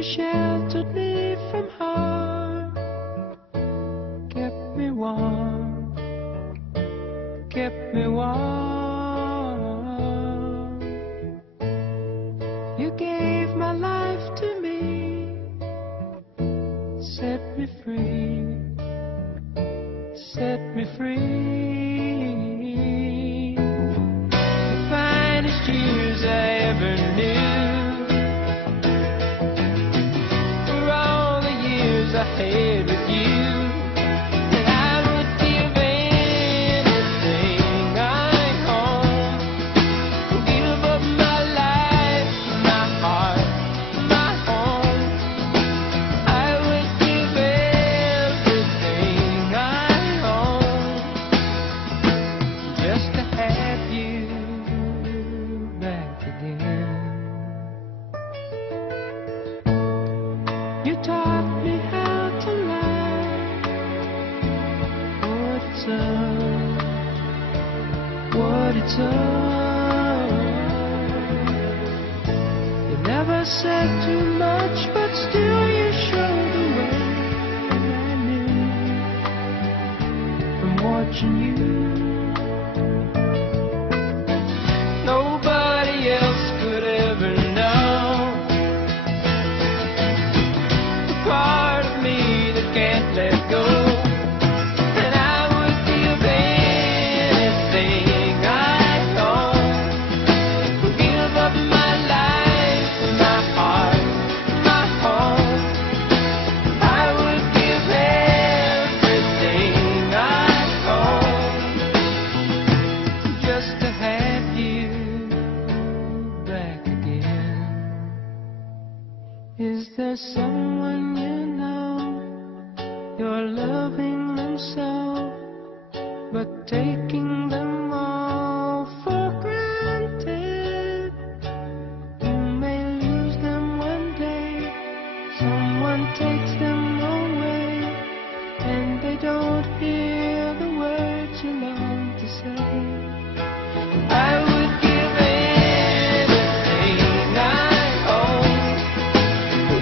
You sheltered me from harm, kept me warm, kept me warm. You gave my life to me, set me free, set me free. The finest years I ever knew, for all the years I had with you. And I would give anything I own, give up my life, my heart, my home. I would give everything I own just to have you back again. You taught me how to love, what it's all. You never said too much, but still you showed the way. And I knew from watching you, nobody else could ever know the part of me that can't let go. And I would give anything I own, give up my life, my heart, my home. I would give everything I own just to have you back again. Is there someone you know you're loving them so, but taking them all for granted? You may lose them one day, someone takes them away, and they don't hear the words you long to say. I would give anything I own,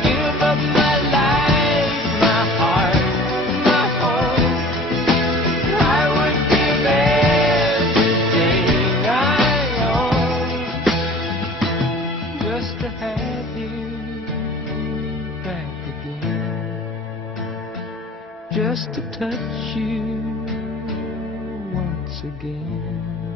give up my life, my heart, my home. I would give everything I own just to have you back again, just to touch you once again.